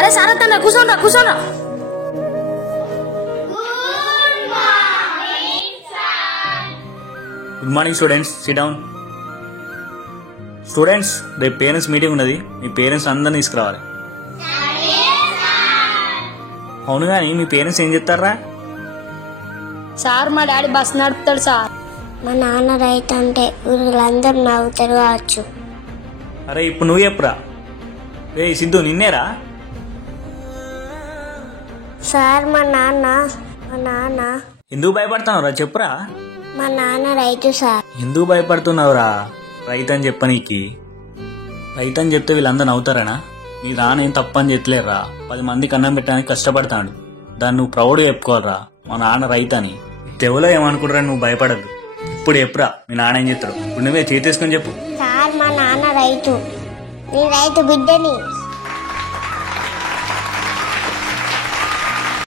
అరే సారతన్న కూర్చోండి కూర్చోండి. Good morning students, SIT down. Students, రేపు పేరెంట్స్ మీటింగ్ ఉన్నది. మీ పేరెంట్స్ అందరిని తీసుకురావాలి. అవును కానీ మీ పేరెంట్స్ ఏం చెప్తారా? సార్ మా డాడీ బస్ నడుపుతాడు సార్. మా నాన్న రైతు అంటే ఊళ్ళందరూ నవ్వుతారు కావచ్చు. అరే ఇప్పుడు నువ్వు చెప్పురా. రే సిద్ధు, నిన్నేరా? సార్ మా నాన్న ఎందుకు భయపడుతున్నావురా? చెప్పురా. మా నాన్న రైతు సార్. ఎందుకు భయపడుతున్నావురా? రైతు అని చెప్పనీకి. రైతు అని చెప్తే వీళ్ళందరూ నవ్వుతారనా? నీ నాన్న తప్పని చెప్పలేరా. 10 మందికి అన్నం పెట్టడానికి కష్టపడతాడు. దాన్ని నువ్వు ప్రౌడ్గా చెప్పుకోవాలరా, మా నాన్న రైతు అని. తెవలో ఏమనుకుంటారా? నువ్వు భయపడద్దు. ఇప్పుడు చెప్పురా, మీ నాన్న ఏం చెప్తాడు. ఇప్పుడు నువ్వే చేతేసుకొని చెప్పు. సార్ మా నాన్న రైతు, నేను రైతు బిడ్డని.